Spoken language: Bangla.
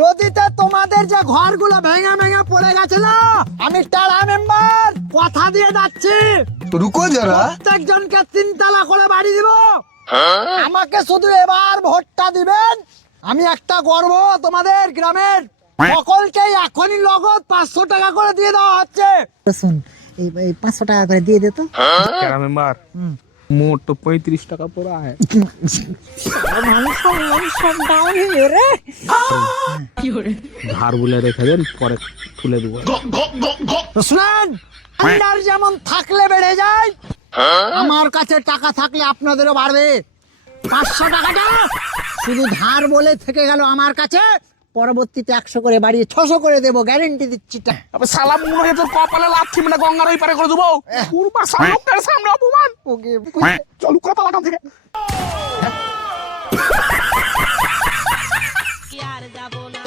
নদীতে তোমাদের যে ঘরগুলো ভেঙে ভেঙে পড়ে গেছে না, আমি টাড়া মেম্বার কথা দিয়ে যাচ্ছি रुको जरा। প্রত্যেকজনকে 3 তলা করে বাড়ি দিব। আমাকে শুধু এবার ভোটটা দিবেন। আমি একটা গর্ব তোমাদের গ্রামের সকলকে এখনই নগদ 500 টাকা করে দিয়ে দেওয়া হচ্ছে। শুন, এই 500 টাকা করে দিয়ে দে তো। क्या मेंबर मोट तो 35 টাকা পড়া है ধার বলে রেখে দেন, পরে তুলে দেবো। শুনেন, ভান্ডার যেমন থাকলে বেড়ে যায়, আমার কাছে টাকা থাকলে আপনাদেরও বাড়বে। 500 টাকাটা শুধু ধার বলে থেকে গেল আমার কাছে, পরবর্তীতে 100 করে বাড়িয়ে 600 করে দেবো, গ্যারেন্টি দিচ্ছি। আবে শালা মনে হয় তোর কপালে লাথি মেরে গঙ্গার ওই পারে করে দেবো। পুরবা লোকের সামনে অপমান। চলু কথা লাগাম থেকে। আর যাব না